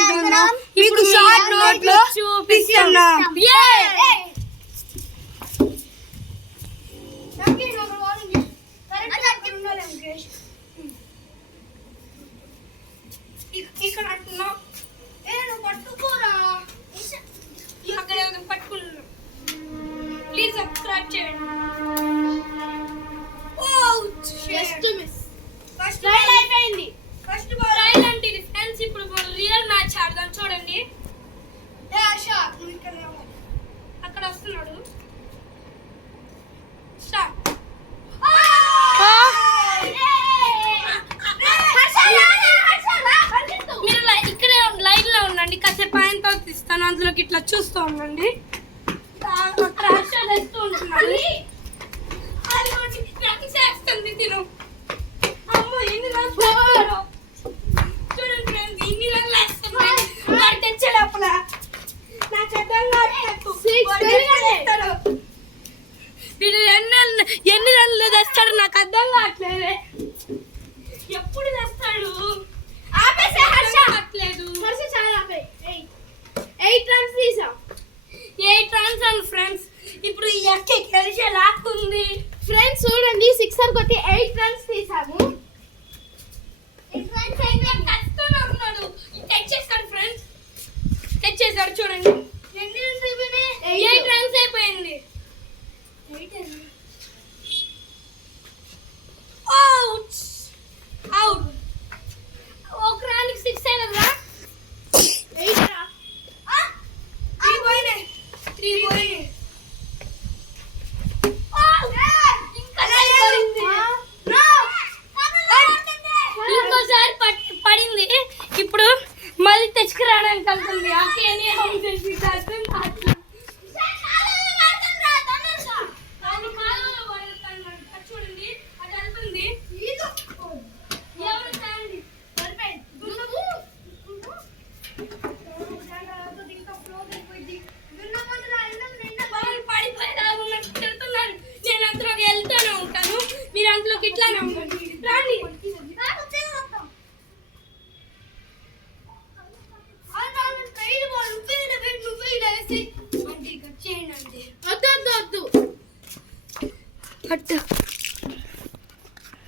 ఆడుతున్నాం. మీకు షార్ట్ నోట్లో చూపిస్తున్నాం. ఇక్కడ అంటున్నాం. పట్టుకోరా, అక్కడ పట్టుకున్నాం. ప్లీజ్ సబ్స్క్రైబ్ చేయండి. ఫస్ట్ ట్రైల్ అయిపోయింది. ఫస్ట్ ట్రైల్ అంటే ఇది ఫ్రెండ్స్. ఇప్పుడు రియల్ మ్యాచ్ ఆడదాం. చూడండి. అక్కడ వస్తున్నాడు. స్టార్ట్. మీరు ఇక్కడే లైన్ లో ఉండండి. కాసేపు ఆయనతో తీస్తాను. అందులోకి ఇట్లా చూస్తూ ఉండండి. అక్కడ హర్షాలు వేస్తూ ఉంటున్నాడు. చేస్తుంది తిను. అమ్మో ఎన్ని రోజులు చూడండి ఫ్రెండ్స్. ఇన్ని రోజులు వేస్తుంది. వాడు తెచ్చే లోపల నాకు అర్థం కాదు. వీడు ఎన్ని రన్లు తెస్తాడు నాకు అర్థం కావట్లేదు. ఎప్పుడు తెస్తాడు? ఆపేసే హర్ష. అట్లేదు హర్ష. చాలా 8 రన్స్ తీసాం. 8 రన్స్ అండ్ ఫ్రెండ్స్. ఇప్పుడు ఈ అక్కే కలిసే లాక్కుంది. ఫ్రెండ్స్ చూడండి, 6 కొట్టి 8 రన్స్ తీసాము. తెచ్చేసాడు ఫ్రెండ్స్. తెచ్చేసాడు చూడండి. ఎన్ని రన్స్ అయిపోయినాయి? 8 రన్స్ అయిపోయింది. అవుట్. ఒక రానికి 6 అయినదా? 8 రా. 3 పోయినాయి. 3 పోయినాయి. ఇంకోసారి పడింది. ఇప్పుడు మళ్ళీ తెచ్చుకురావడానికి వెళ్తుంది. చూడండి, అది వెళ్తుంది. తిడుతున్నారు. నేను అందులోకి వెళ్తూనే ఉంటాను. మీరు అందులోకి ఇట్లానే ఉండండి. రాండి. వద్దు.